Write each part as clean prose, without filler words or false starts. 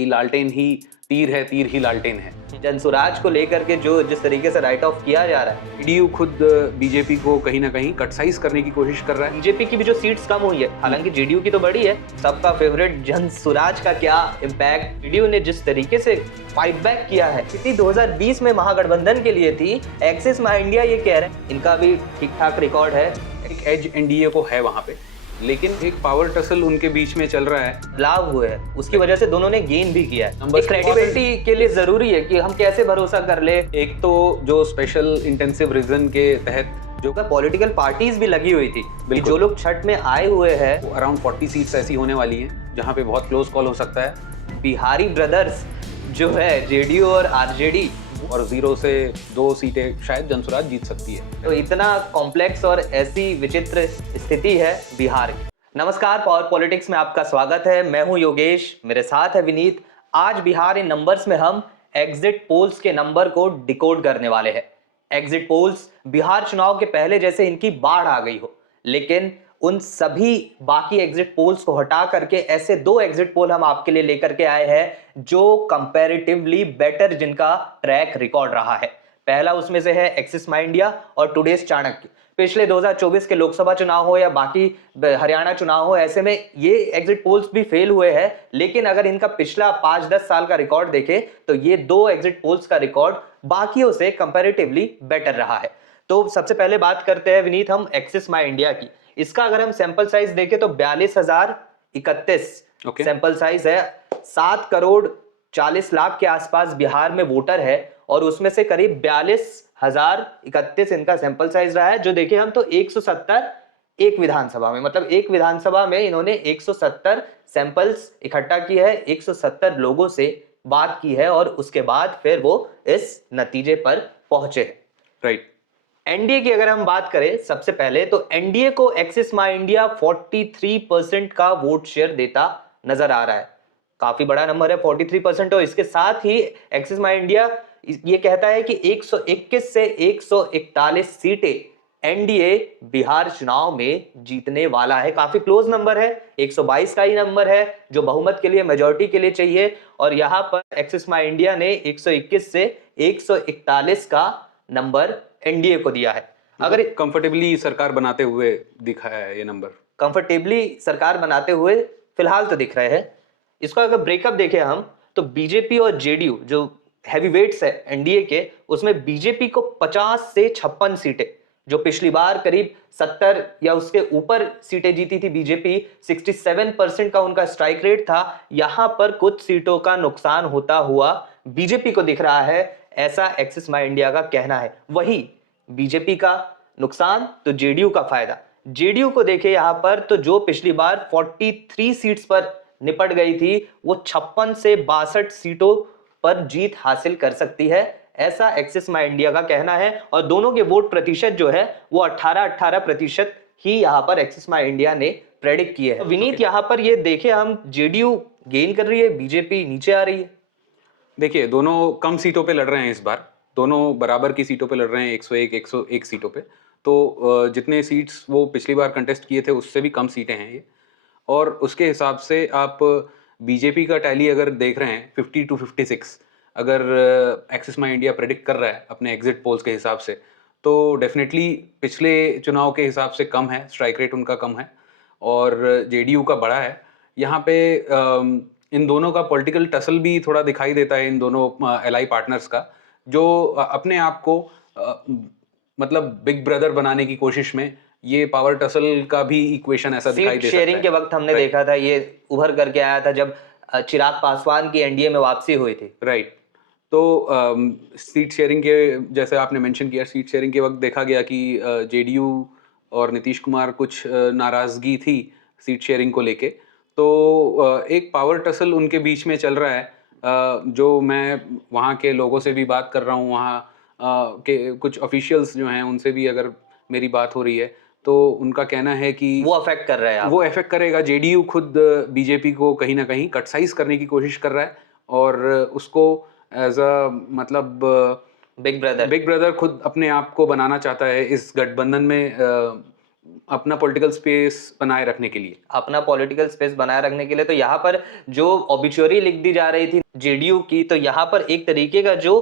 कि लालटेन ही तीर है, तीर ही लालटेन है। जनसुराज को लेकर के जो जिस तरीके से राइट ऑफ किया जा रहा है, जेडीयू खुद बीजेपी को कहीं ना कहीं कटसाइज करने की कोशिश कर रहा है। बीजेपी की भी जो सीट्स कम हुई है, हालांकि जेडीयू की तो बड़ी है। सबका फेवरेट जनसुराज का क्या इम्पैक्ट, जेडीयू ने जिस तरीके से फाइट बैक किया है, स्थिति 2020 में महागठबंधन के लिए थी। एक्सिस माई इंडिया ये कह रहे हैं इनका भी ठीक ठाक रिकॉर्ड है, एक एज एनडीए को है वहां पे, लेकिन एक पावर टसल उनके बीच में चल रहा है। लाभ हुए हैं, उसकी वजह से दोनों ने गेन भी किया है। Numbers क्रेडिबिलिटी के लिए जरूरी है कि हम कैसे भरोसा कर ले। एक तो जो स्पेशल इंटेंसिव रीजन के तहत जो पॉलिटिकल पार्टीज भी लगी हुई थी कि जो लोग छठ में आए हुए हैं, अराउंड 40 सीट्स ऐसी होने वाली हैं जहां पे बहुत क्लोज कॉल हो सकता है। बिहारी ब्रदर्स जो है जेडीयू और आरजेडी, और 0 से 2 सीटें शायद जनसुराज जीत सकती है। तो इतना कॉम्प्लेक्स और ऐसी विचित्र स्थिति है बिहार की। नमस्कार, पावर पॉलिटिक्स में आपका स्वागत है। मैं हूं योगेश, मेरे साथ है विनीत। आज बिहार इन नंबर्स में हम एग्जिट पोल्स के नंबर को डिकोड करने वाले हैं। एग्जिट पोल्स बिहार चुनाव के पहले जैसे इनकी बाढ़ आ गई हो, लेकिन उन सभी बाकी एग्जिट पोल्स को हटा करके ऐसे दो एग्जिट पोल हम आपके लिए लेकर के आए हैं जो कंपैरेटिवली बेटर, जिनका ट्रैक रिकॉर्ड रहा है। पहला उसमें से है एक्सिस माई इंडिया और टुडेज चाणक्य। पिछले 2024 के लोकसभा चुनाव हो या बाकी हरियाणा चुनाव हो, ऐसे में ये एग्जिट पोल्स भी फेल हुए हैं, लेकिन अगर इनका पिछला 5-10 साल का रिकॉर्ड देखें तो ये दो एग्जिट पोल्स का रिकॉर्ड बाकियों से कंपैरेटिवली बेटर रहा है। तो सबसे पहले बात करते हैं विनीत हम एक्सिस माई इंडिया की। इसका अगर हम सैंपल साइज देखें तो 42,031 सैंपल साइज है। 7 करोड़ 40 लाख के आसपास बिहार में वोटर है और उसमें से करीब 42,031 इनका सैंपल साइज रहा है। जो देखें हम तो 170 एक विधानसभा में, मतलब एक विधानसभा में इन्होंने 170 सैंपल्स इकट्ठा की है, 170 लोगों से बात की है और उसके बाद फिर वो इस नतीजे पर पहुंचे हैं। राइट। एनडीए की अगर हम बात करें सबसे पहले, तो एनडीए को एक्सिस माई इंडिया 43% का वोट शेयर देता नजर आ रहा है। काफी बड़ा नंबर है 43%। और इसके साथ ही एक्सिस माई इंडिया ये कहता है कि 121 से 141 सीटें एनडीए बिहार चुनाव में जीतने वाला है। काफी क्लोज नंबर है, 122 का ही नंबर है जो बहुमत के लिए, मेजॉरिटी के लिए चाहिए। और यहां पर एक्सिस माई इंडिया ने 121 से 141 का नंबर एनडीए को दिया है। अगर कंफर्टेबली सरकार बनाते हुए दिखा है ये नंबर, कंफर्टेबली सरकार बनाते हुए फिलहाल तो दिख रहे हैं। इसको अगर ब्रेकअप देखें हम तो बीजेपी और जेडीयू जो हैवीवेट्स है एनडीए के, उसमें बीजेपी को 50 से 56 सीटें, जो पिछली बार करीब 70 या उसके ऊपर सीटें जीती थी बीजेपी, 67% का उनका स्ट्राइक रेट था। यहां पर कुछ सीटों का नुकसान होता हुआ बीजेपी को दिख रहा है, ऐसा एक्सिस माई इंडिया का कहना है। वही बीजेपी का नुकसान तो जेडीयू का फायदा। जेडीयू को देखे यहां पर तो जो पिछली बार 43 सीट्स पर निपट गई थी, वो 56 से 62 सीटों पर जीत हासिल कर सकती है, ऐसा एक्सिस माई इंडिया का कहना है। और दोनों के वोट प्रतिशत जो है वो 18% ही यहां पर एक्सिस माई इंडिया ने प्रेडिक्ट किए हैं। विनीत, यहां पर ये देखे हम, जेडीयू गेन कर रही है, बीजेपी नीचे आ रही है। देखिए दोनों कम सीटों पे लड़ रहे हैं इस बार, दोनों बराबर की सीटों पे लड़ रहे हैं, 101 सीटों पे। तो जितने सीट्स वो पिछली बार कंटेस्ट किए थे उससे भी कम सीटें हैं ये। और उसके हिसाब से आप बीजेपी का टैली अगर देख रहे हैं 50 to 56, अगर एक्सिस माई इंडिया प्रेडिक्ट कर रहा है अपने एग्जिट पोल्स के हिसाब से, तो डेफिनेटली पिछले चुनाव के हिसाब से कम है, स्ट्राइक रेट उनका कम है और जेडीयू का बड़ा है। यहाँ पे इन दोनों का पॉलिटिकल टसल भी थोड़ा दिखाई देता है, इन दोनों एलाई पार्टनर्स का, जो अपने आप को मतलब बिग ब्रदर बनाने की कोशिश में, ये पावर टसल का भी इक्वेशन ऐसा दिखाई दे सकता है। शेयरिंग के वक्त हमने देखा था, ये उभर करके आया था जब चिराग पासवान की एनडीए में वापसी हुई थी। राइट। तो सीट शेयरिंग के, जैसे आपने मेंशन किया, सीट शेयरिंग के वक्त देखा गया कि जेडीयू और नीतीश कुमार कुछ नाराजगी थी सीट शेयरिंग को लेके। तो एक पावर टसल उनके बीच में चल रहा है, जो मैं वहाँ के लोगों से भी बात कर रहा हूँ, वहाँ के कुछ ऑफिशियल्स जो हैं उनसे भी अगर मेरी बात हो रही है तो उनका कहना है कि वो अफेक्ट कर रहा है, वो अफेक्ट करेगा। जेडीयू खुद बीजेपी को कहीं ना कहीं कटसाइज करने की कोशिश कर रहा है और उसको एज अ मतलब बिग ब्रदर खुद अपने आप को बनाना चाहता है इस गठबंधन में अपना पॉलिटिकल स्पेस बनाए रखने के लिए। अपना पॉलिटिकल स्पेस बनाए रखने के लिए। तो यहाँ पर जो ऑबिचुअरी लिख दी जा रही थी जेडीयू की, तो यहाँ पर एक तरीके का जो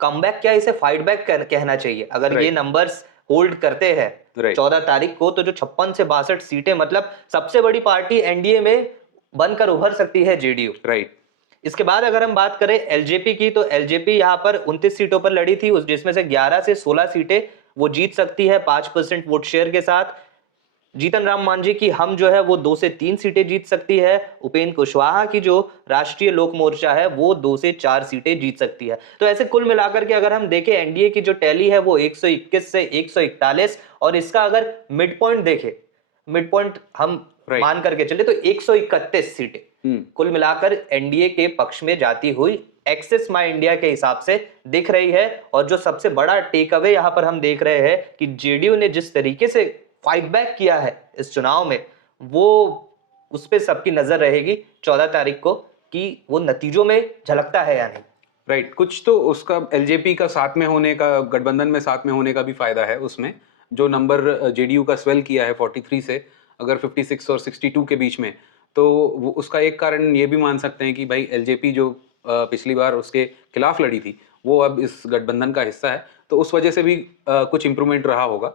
कमबैक, क्या इसे फाइट बैक कहना चाहिए, अगर ये नंबर्स होल्ड करते हैं 14 तारीख को, तो जो 56 से 62 सीटें, मतलब सबसे बड़ी पार्टी एनडीए में बनकर उभर सकती है जेडीयू। राइट। इसके बाद अगर हम बात करें एलजेपी की, तो एलजेपी यहाँ पर 29 सीटों पर लड़ी थी, जिसमें से 11 से 16 सीटें वो जीत सकती है 5% वोट शेयर के साथ। जीतन राम मांझी की हम जो है वो 2 से 3 सीटें जीत सकती है। उपेंद्र कुशवाहा की जो राष्ट्रीय लोक मोर्चा है वो 2 से 4 सीटें जीत सकती है। तो ऐसे कुल मिलाकर के अगर हम देखें एनडीए की जो टैली है वो 121 से 141, और इसका अगर मिड पॉइंट देखें, मिड पॉइंट हम मान करके चले तो 131 सीटें कुल मिलाकर एनडीए के पक्ष में जाती हुई एक्सिस माई इंडिया के हिसाब से दिख रही है। और जो सबसे बड़ा टेक अवे यहां पर हम देख रहे हैं कि जेडीयू ने जिस तरीके से फाइट बैक किया है इस चुनाव में, वो उस पर सबकी नजर रहेगी 14 तारीख को कि वो नतीजों में झलकता है या नहीं। राइट। कुछ तो उसका एलजेपी का साथ में होने का, गठबंधन में साथ में होने का भी फायदा है उसमें। जो नंबर जेडीयू का स्वेल किया है 43 से अगर 56 और 62 के बीच में, तो वो उसका एक कारण ये भी मान सकते हैं कि भाई एलजेपी जो पिछली बार उसके खिलाफ लड़ी थी वो अब इस गठबंधन का हिस्सा है, तो उस वजह से भी कुछ इंप्रूवमेंट रहा होगा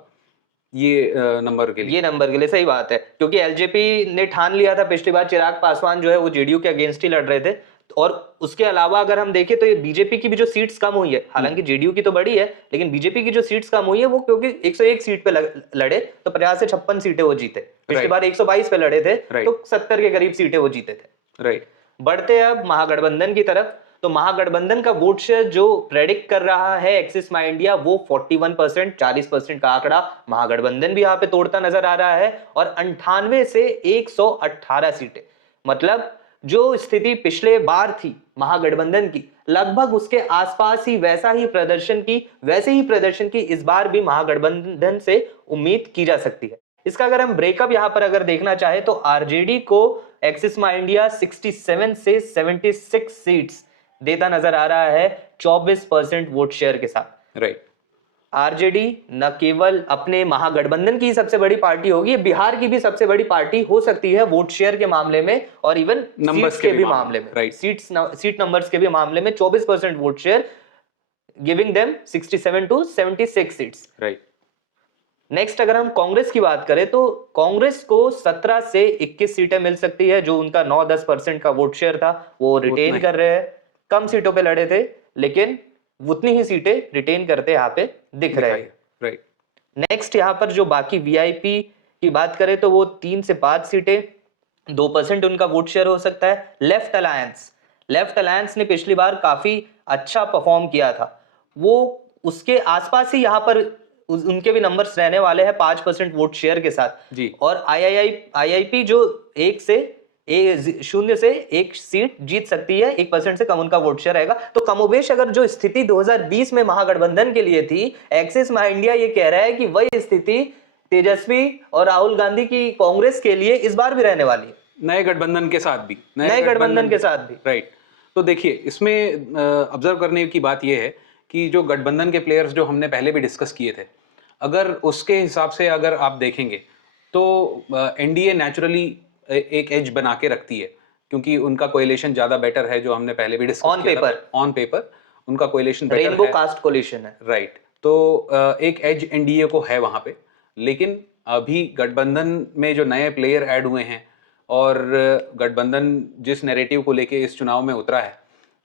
ये नंबर के लिए। ये नंबर के लिए सही बात है, क्योंकि एलजेपी ने ठान लिया था पिछली बार, चिराग पासवान जो है वो जेडीयू के अगेंस्ट ही लड़ रहे थे। और उसके अलावा अगर हम देखें तो ये बीजेपी की भी जो सीट्स कम हुई है, हालांकि जेडीयू की तो बड़ी है, लेकिन बीजेपी की जो सीट्स कम हुई है वो क्योंकि 101 सीट पे लड़े तो 50 से 56 सीटें वो जीते। पिछली बार 122 पे लड़े थे तो 70 के करीब सीटें वो जीते थे। राइट। बढ़ते अब महागठबंधन की तरफ, तो महागठबंधन का वोट शेयर जो प्रेडिक्ट कर रहा है एक्सिस माई इंडिया वो 41%, 40% का आंकड़ा महागठबंधन भी यहाँ पे तोड़ता नजर आ रहा है। और 98 से 118 सीटें, मतलब जो स्थिति पिछले बार थी महागठबंधन की, लगभग उसके आसपास ही वैसे ही प्रदर्शन की इस बार भी महागठबंधन से उम्मीद की जा सकती है। इसका अगर हम ब्रेकअप यहां पर अगर देखना चाहे तो आरजेडी को एक्सिस माई इंडिया 67 से 76 सीट्स देता नजर आ रहा है 24% वोट शेयर के साथ। राइट। आरजेडी न केवल अपने महागठबंधन की सबसे बड़ी पार्टी होगी, बिहार की भी सबसे बड़ी पार्टी हो सकती है वोट शेयर के मामले में और इवन सीट्स के भी मामले में। राइट। सीट नंबर्स के भी मामले में 24% vote share, giving them 67 to 76 seats. Right. Next अगर हम कांग्रेस की बात करें तो कांग्रेस को 17 से 21 सीटें मिल सकती है। जो उनका 9-10% का वोट शेयर था वो रिटेन कर रहे हैं। कम सीटों पे लड़े थे लेकिन उतनी ही सीटें रिटेन करते यहाँ पे दिख रहे हैं। राइट। नेक्स्ट यहाँ पर जो बाकी वीआईपी की बात करें तो वो 3 से 5 सीटें, 2% उनका वोट शेयर हो सकता है। लेफ्ट अलायंस ने पिछली बार काफी अच्छा परफॉर्म किया था, वो उसके आसपास ही यहाँ पर उनके भी नंबर्स रहने वाले हैं 5% वोट शेयर के साथ जी। और आईआईपी जो 0 से 1 सीट जीत सकती है, 1% से कम उनका वोट शेयर रहेगा। तो कमोबेश अगर जो स्थिति 2020 में महागठबंधन के लिए थी, एक्सिस माई इंडिया ये कह रहा है कि वही स्थिति तेजस्वी और राहुल गांधी की कांग्रेस के लिए इस बार भी रहने वाली है, नए गठबंधन के साथ भी। राइट। तो देखिए इसमें ऑब्जर्व करने की बात यह है कि जो गठबंधन के प्लेयर्स जो हमने पहले भी डिस्कस किए थे, अगर उसके हिसाब से अगर आप देखेंगे तो एनडीए नेचुरली एक एज बना के रखती है क्योंकि उनका कोएलिशन ज्यादा बेटर है, जो हमने पहले भी डिस्कस किया था। ऑन पेपर उनका कोएलिशन बेटर है, रेनबो कास्ट कोएलिशन है। राइट। तो एक एज एनडीए को है वहां पे, लेकिन अभी गठबंधन में जो नए प्लेयर ऐड हुए हैं और गठबंधन जिस नैरेटिव को लेके इस चुनाव में उतरा है,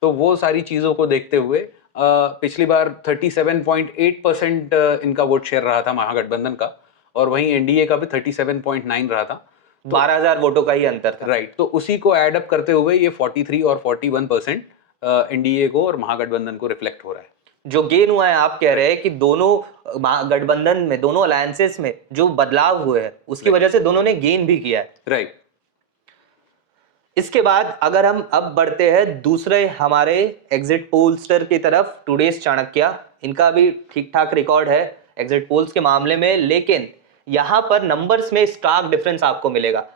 तो वो सारी चीजों को देखते हुए पिछली बार 37.8% इनका वोट शेयर रहा था महागठबंधन का, और वहीं एनडीए का भी 37.9 रहा था। 12,000 वोटों का ही अंतर था। राइट। तो उसी को ऐड अप करते हुए ये 43 और 41% एनडीए को और महागठबंधन को रिफ्लेक्ट हो रहा है। जो गेन हुआ है, आप कह रहे हैं कि दोनों गठबंधन में, दोनों अलायंसेस में जो बदलाव हुए हैं उसकी वजह से दोनों ने गेन भी किया है। राइट। इसके बाद अगर हम अब बढ़ते हैं दूसरे हमारे एग्जिट पोलस्टर की तरफ, टुडेस चाणक्य, इनका भी ठीक ठाक रिकॉर्ड है एग्जिट पोल्स के मामले में, लेकिन यहां पर नंबर्स में स्टार्क डिफरेंस आपको मिलेगा।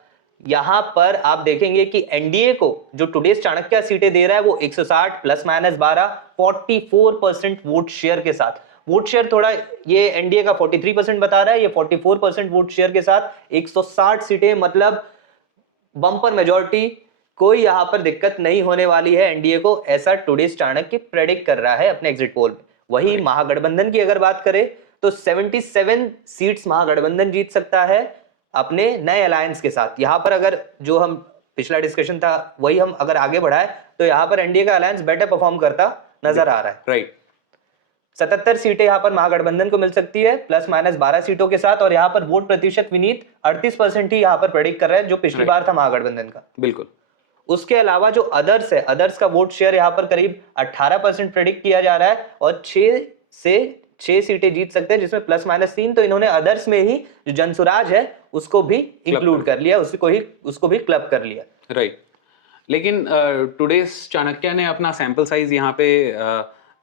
यहां पर आप देखेंगे कि एनडीए को जो टुडेस चाणक्य सीटें दे रहा है वो 160 ± 12, 44% वोट शेयर के साथ, वोट शेयर थोड़ा, ये एनडीए का 43% बता रहा है, ये 44% वोट शेयर के साथ 160 सीटें, मतलब बम्पर मेजॉरिटी, कोई यहां पर दिक्कत नहीं होने वाली है एनडीए को, ऐसा टुडेस चाणक्य प्रेडिक्ट कर रहा है अपने एग्जिट पोल में। वही महागठबंधन की अगर बात करें तो 77 सीट्स महागठबंधन जीत सकता है अपने नए अलायंस के साथ। यहां पर अगर जो हम पिछला डिस्कशन था वही हम अगर आगे बढ़ाए तो यहां पर एनडीए का अलायंस बेटर परफॉर्म करता नजर आ रहा है। राइट। 77 सीटें यहां पर महागठबंधन को मिल सकती है प्लस माइनस 12 सीटों के साथ, और यहां पर वोट प्रतिशत विनीत 38% ही यहां पर प्रेडिक्ट कर रहा है, जो पिछली बार था महागठबंधन का। बिल्कुल। उसके अलावा जो अदर्स है, अदर्स का वोट शेयर यहां पर करीब 18% प्रेडिक्ट किया जा रहा है, और 6 सीटें जीत सकते हैं, जिसमें प्लस माइनस 3, तो इन्होंने अदर्स में ही जो जनसुराज है उसको भी इंक्लूड कर लिया, उसको भी क्लब कर लिया। राइट। लेकिन टुडेस चाणक्य ने अपना सैंपल साइज यहाँ पे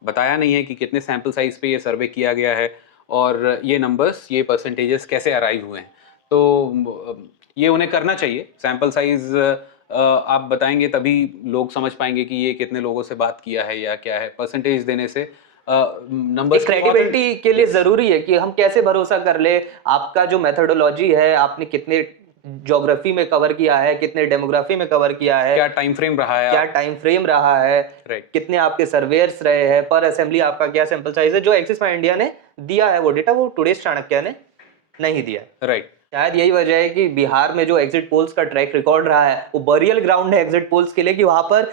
बताया नहीं है कि कितने सैंपल साइज पे ये सर्वे किया गया है और ये नंबर्स, ये परसेंटेजेस कैसे अराइव हुए हैं। तो ये उन्हें करना चाहिए। सैंपल साइज आप बताएंगे तभी लोग समझ पाएंगे कि ये कितने लोगों से बात किया है या क्या है। परसेंटेज देने से नंबर्स क्रेडिबिलिटी के लिए जरूरी है कि हम कैसे भरोसा कर ले, आपका जो मेथोडोलॉजी है, आपने कितने ज्योग्राफी में कवर किया है, कितने डेमोग्राफी में कवर किया है, क्या टाइम फ्रेम रहा है, राइट, कितने आपके सर्वेयर्स रहे हैं, पर असेंबली आपका क्या सैंपल साइज है। जो एक्सिस माई इंडिया ने दिया है वो डेटा, वो टुडेस चाणक्य ने नहीं दिया। राइट। शायद यही वजह है कि बिहार में जो एग्जिट पोल्स का ट्रैक रिकॉर्ड रहा है वो बरियल ग्राउंड है एग्जिट पोल्स के लिए, कि वहां पर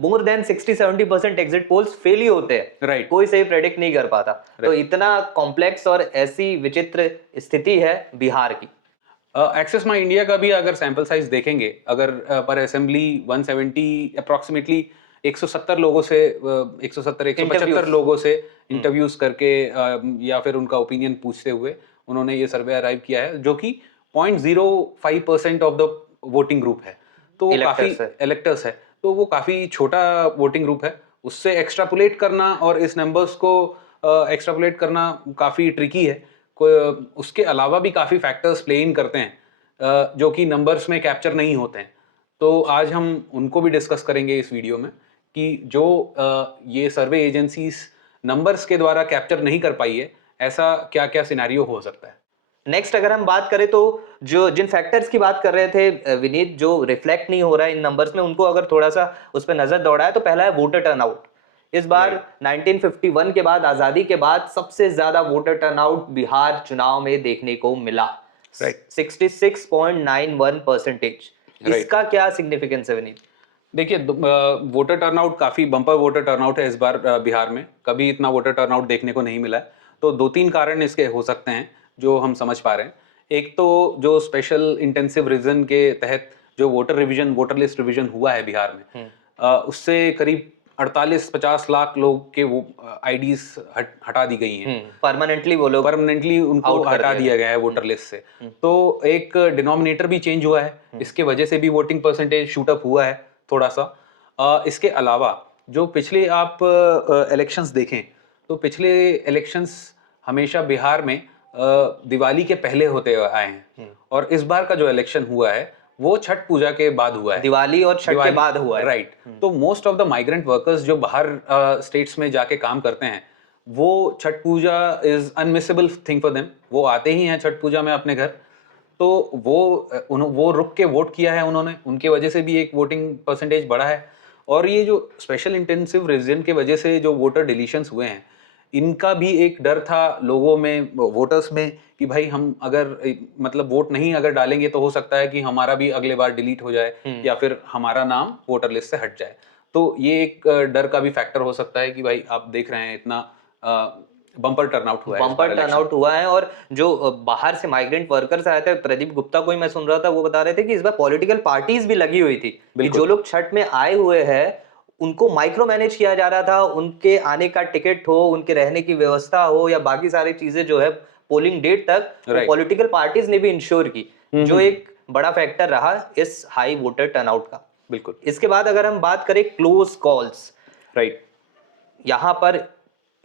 more than 60-70% exit polls fail ही होते हैं। राइट। कोई सही प्रेडिक्ट नहीं कर पाता। तो इतना कॉम्प्लेक्स और ऐसी विचित्र स्थिति है बिहार की। एक्सेस माई इंडिया का भी अगर सैंपल साइज देखेंगे, अगर पर असेंबली 170 अप्रोक्सीमेटली 170 लोगों से 175 लोगों से इंटरव्यूज करके या फिर उनका ओपिनियन पूछते हुए उन्होंने ये सर्वे अराइव किया है, जो कि 0.05% ऑफ द वोटिंग ग्रुप है। तो वो काफी इलेक्टर्स है, तो वो काफी छोटा वोटिंग ग्रुप है। उससे एक्स्ट्रापुलेट करना और इस नंबर्स को एक्स्ट्रापुलेट करना काफी ट्रिकी है। उसके अलावा भी काफी फैक्टर्स प्ले इन करते हैं जो कि नंबर्स में कैप्चर नहीं होते हैं। तो आज हम उनको भी डिस्कस करेंगे इस वीडियो में कि जो ये सर्वे एजेंसीज नंबर्स के द्वारा कैप्चर नहीं कर पाई है, ऐसा क्या क्या सिनेरियो हो सकता है। नेक्स्ट अगर हम बात करें तो जो जिन फैक्टर्स की बात कर रहे थे विनीत, जो रिफ्लेक्ट नहीं हो रहा है इन नंबर्स में, उनको अगर थोड़ा सा उस पर नजर दौड़ाए तो पहला है वोटर टर्नआउट। इस बार 1951 के बाद, आजादी के बाद सबसे ज्यादा वोटर टर्नआउट बिहार चुनाव में देखने को मिला, 66.91%। इसका क्या सिग्निफिकेंस है विनीत? देखिए, वोटर टर्नआउट काफी बम्पर वोटर टर्नआउट है इस बार बिहार में। कभी इतना वोटर टर्नआउट देखने को नहीं मिला है। तो 2-3 कारण इसके हो सकते हैं जो हम समझ पा रहे हैं। एक तो जो स्पेशल इंटेंसिव रीजन के तहत जो वोटर लिस्ट रिवीजन हुआ है बिहार में, उससे करीब 48-50 लाख लोग के वो आईडीज हटा दी गई हैं। परमानेंटली उनको हटा दिया गया है वोटर लिस्ट से। तो एक डिनोमिनेटर भी चेंज हुआ है, इसके वजह से भी वोटिंग परसेंटेज शूट अप हुआ है थोड़ा सा। इसके अलावा जो पिछले आप इलेक्शंस देखें तो पिछले इलेक्शंस हमेशा बिहार में दिवाली के पहले होते आए हैं, और इस बार का जो इलेक्शन हुआ है वो छठ पूजा के बाद हुआ है। दिवाली और छठ के बाद हुआ है, राइट। तो most of the migrant workers जो बाहर स्टेट्स में जाके काम करते हैं, वो छठ पूजा is unmissable thing for them. वो आते ही हैं छठ पूजा में अपने घर, तो वो रुक के वोट किया है उन्होंने, उनके वजह से भी एक वोटिंग परसेंटेज बढ़ा है। और ये जो स्पेशल इंटेंसिव रीजन के वजह से जो वोटर डिलीशंस हुए हैं, इनका भी एक डर था लोगों में, वोटर्स में, कि भाई हम अगर मतलब वोट नहीं अगर डालेंगे तो हो सकता है कि हमारा भी अगले बार डिलीट हो जाए या फिर हमारा नाम वोटर लिस्ट से हट जाए। तो ये एक डर का भी फैक्टर हो सकता है कि भाई आप देख रहे हैं इतना बम्पर टर्नआउट हुआ है। और जो बाहर से माइग्रेंट वर्कर्स आए थे, प्रदीप गुप्ता को ही मैं सुन रहा था, वो बता रहे थे कि इस बार पॉलिटिकल पार्टीज भी लगी हुई थी कि जो लोग छठ में आए हुए हैं उनको माइक्रो मैनेज किया जा रहा था। उनके आने का टिकट हो, उनके रहने की व्यवस्था हो, या बाकी सारी चीजें जो है पोलिंग डेट तक पॉलिटिकल पार्टीज ने भी इंश्योर की, जो एक बड़ा फैक्टर रहा इस हाई वोटर टर्नआउट का। बिल्कुल। इसके बाद अगर हम बात करें क्लोज कॉल्स, राइट, यहाँ पर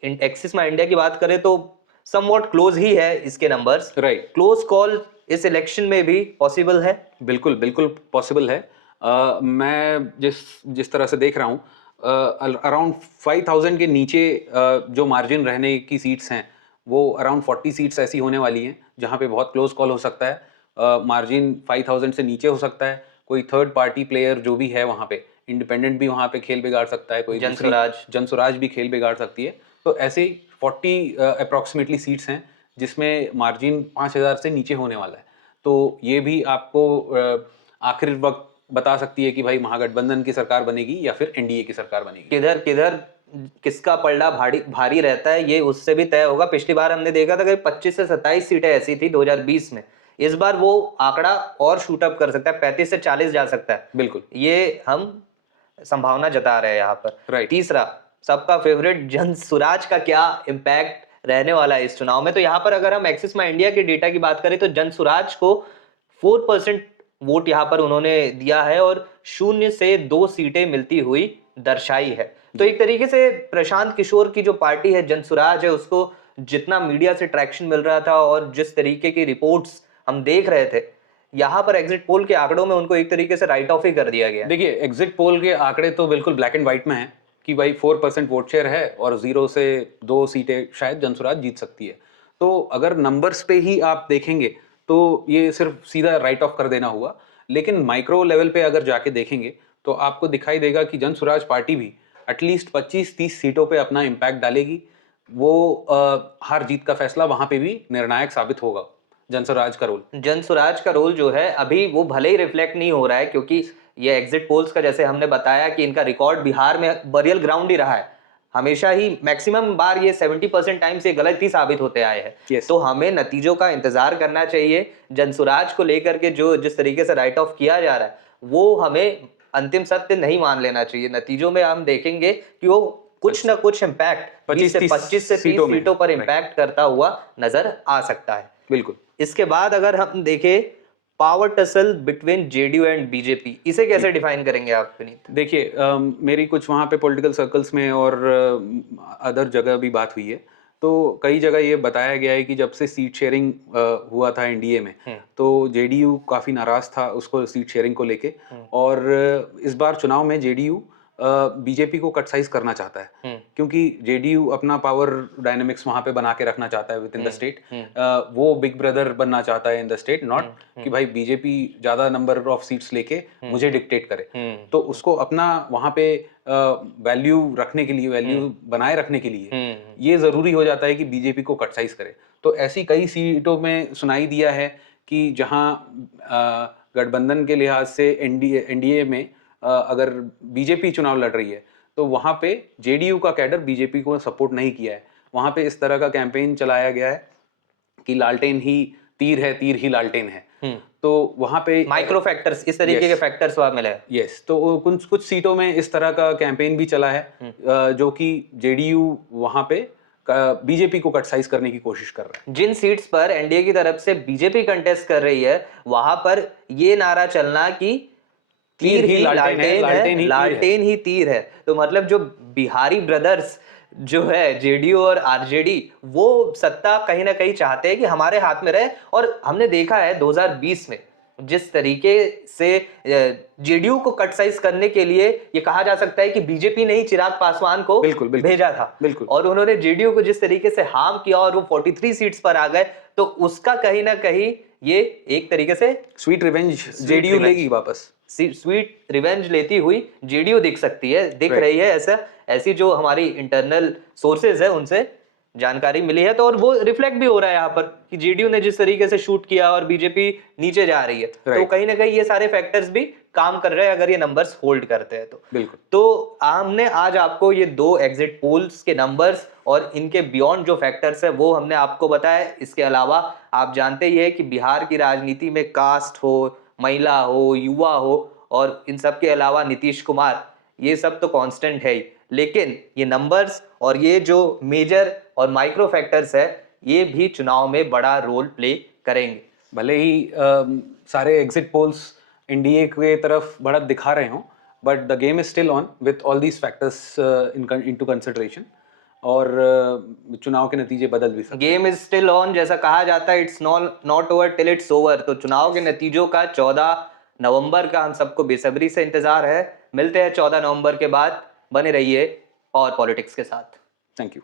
एक्सिस माई इंडिया की बात करें तो समवॉट क्लोज ही है इसके नंबर्स। राइट। क्लोज कॉल इस इलेक्शन में भी पॉसिबल है? बिल्कुल बिल्कुल पॉसिबल है। मैं जिस तरह से देख रहा हूँ, अराउंड 5000 के नीचे जो मार्जिन रहने की सीट्स हैं वो अराउंड 40 सीट्स ऐसी होने वाली हैं जहाँ पे बहुत क्लोज कॉल हो सकता है। मार्जिन 5000 से नीचे हो सकता है। कोई थर्ड पार्टी प्लेयर जो भी है वहाँ पे, इंडिपेंडेंट भी वहाँ पे खेल बिगाड़ सकता है, कोई जनसुराज भी खेल बिगाड़ सकती है। तो ऐसे 40 अप्रॉक्सीमेटली सीट्स हैं जिसमें मार्जिन 5000 से नीचे होने वाला है। तो ये भी आपको आखिर वक्त बता सकती है कि भाई महागठबंधन की सरकार बनेगी या फिर एनडीए की सरकार बनेगी। किधर किधर किसका पलड़ा भारी रहता है ये उससे भी तय होगा। पिछली बार हमने देखा था कि 25 से 27 सीटें ऐसी थी 2020 में। इस बार वो आंकड़ा और शूट अप कर सकता है, 35 से 40 जा सकता है। बिल्कुल, ये हम संभावना जता रहे हैं यहाँ पर। राइट। तीसरा, सबका फेवरेट जनसुराज का क्या इम्पैक्ट रहने वाला है इस चुनाव में। तो यहाँ पर अगर हम एक्सिस माई इंडिया के डेटा की बात करें तो जनसुराज को 4% वोट यहाँ पर उन्होंने दिया है और 0 से 2 सीटें मिलती हुई दर्शाई है। तो एक तरीके से प्रशांत किशोर की जो पार्टी है जनसुराज है उसको जितना मीडिया से ट्रैक्शन मिल रहा था और जिस तरीके की रिपोर्ट्स हम देख रहे थे, यहाँ पर एग्जिट पोल के आंकड़ों में उनको एक तरीके से राइट ऑफ ही कर दिया गया। देखिए, एग्जिट पोल के आंकड़े तो बिल्कुल ब्लैक एंड व्हाइट में है कि भाई 4% वोट शेयर है और 0 से 2 सीटें शायद जनसुराज जीत सकती है। तो अगर नंबर्स पे ही आप देखेंगे तो ये सिर्फ सीधा राइट ऑफ कर देना हुआ। लेकिन माइक्रो लेवल पे अगर जाके देखेंगे तो आपको दिखाई देगा कि जनसुराज पार्टी भी एटलीस्ट 25-30 सीटों पे अपना इम्पैक्ट डालेगी। वो हार जीत का फैसला वहां पे भी निर्णायक साबित होगा। जनसुराज का रोल जो है अभी वो भले ही रिफ्लेक्ट नहीं हो रहा है क्योंकि ये एग्जिट पोल्स का जैसे हमने बताया कि इनका रिकॉर्ड बिहार में बरियल ग्राउंड ही रहा है। हमेशा ही मैक्सिमम बार ये 70% टाइम से गलत ही साबित होते आए हैं। तो हमें नतीजों का इंतजार करना चाहिए। जनसुराज को लेकर के जो जिस तरीके से राइट ऑफ किया जा रहा है वो हमें अंतिम सत्य नहीं मान लेना चाहिए। नतीजों में हम देखेंगे कि वो कुछ ना कुछ इम्पैक्ट 25 से 30 सीटों पर इम्पैक्ट करता हुआ नजर आ सकता है। बिल्कुल। इसके बाद अगर हम देखें power tussle between JDU and BJP, इसे कैसे डिफाइन करेंगे आप विनीत? देखिए, मेरी कुछ वहाँ पे पॉलिटिकल सर्कल्स में और अदर जगह भी बात हुई है। तो कई जगह ये बताया गया है कि जब से सीट शेयरिंग हुआ था एनडीए में तो जेडीयू काफी नाराज था उसको सीट शेयरिंग को लेके। और इस बार चुनाव में जेडीयू बीजेपी को कट साइज करना चाहता है क्योंकि जेडीयू अपना पावर डायनेमिक्स वहां पे बना के रखना चाहता है विद इन द स्टेट। वो बिग ब्रदर बनना चाहता है इन द स्टेट, नॉट कि भाई बीजेपी ज्यादा नंबर ऑफ सीट्स लेके मुझे डिक्टेट करे। तो उसको अपना वहां पे वैल्यू रखने के लिए, वैल्यू बनाए रखने के लिए ये जरूरी हो जाता है कि बीजेपी को कट साइज करे। तो ऐसी कई सीटों में सुनाई दिया है कि जहां गठबंधन के लिहाज से एनडीए में अगर बीजेपी चुनाव लड़ रही है तो वहां पे जेडीयू का कैडर बीजेपी को सपोर्ट नहीं किया है। वहां पे इस तरह का कैंपेन चलाया गया है कि लालटेन ही तीर है, तीर ही लालटेन है। तो वहां पे माइक्रो फैक्टर्स, इस तरीके के फैक्टर्स वहां मिले। यस, तो कुछ सीटों में इस तरह का कैंपेन भी चला है जो कि जेडीयू वहां पे बीजेपी को कट साइज करने की कोशिश कर रहा है। जिन सीट्स पर एनडीए की तरफ से बीजेपी कंटेस्ट कर रही है वहां पर ये नारा चलना कि तीर ही लालटेन ही तीर है। तो मतलब जो बिहारी ब्रदर्स जो है जेडीयू और आरजेडी वो सत्ता कहीं ना कहीं चाहते हैं कि हमारे हाथ में रहे। और हमने देखा है 2020 में जिस तरीके से जेडीयू को कट साइज करने के लिए ये कहा जा सकता है कि बीजेपी ने ही चिराग पासवान को भेजा था। और उन्होंने जेडीयू को जिस तरीके से हार्म किया और वो 43 सीट्स पर आ गए। तो उसका कहीं ना कहीं ये एक तरीके से स्वीट रिवेंज जेडीयू लेगी वापस। स्वीट रिवेंज लेती हुई जेडीयू दिख सकती है, दिख रही है। ऐसी जो हमारी इंटरनल सोर्सेज है उनसे जानकारी मिली है। तो और वो रिफ्लेक्ट भी हो रहा है यहाँ पर कि जेडीयू ने जिस तरीके से शूट किया और बीजेपी नीचे जा रही है। तो कहीं ना कहीं ये सारे फैक्टर्स भी काम कर रहे हैं अगर ये नंबर्स होल्ड करते हैं तो। बिल्कुल। तो हमने आज आपको ये 2 एग्जिट पोल्स के नंबर्स और इनके बियॉन्ड जो फैक्टर्स है वो हमने आपको बताया। इसके अलावा आप जानते ही है कि बिहार की राजनीति में कास्ट हो, महिला हो, युवा हो और इन सब के अलावा नीतीश कुमार, ये सब तो कांस्टेंट है ही। लेकिन ये नंबर्स और ये जो मेजर और माइक्रो फैक्टर्स है ये भी चुनाव में बड़ा रोल प्ले करेंगे। भले ही सारे एग्जिट पोल्स एनडीए के तरफ बढ़त दिखा रहे हों, but the game is still on with all these factors into consideration. और चुनाव के नतीजे बदल भी सकते। गेम इज स्टिल ऑन जैसा कहा जाता है, it's not over till it's over. तो चुनाव के नतीजों का 14 नवंबर का हम सबको बेसब्री से इंतजार है। मिलते हैं 14 नवंबर के बाद। बने रहिए और पॉलिटिक्स के साथ। Thank you.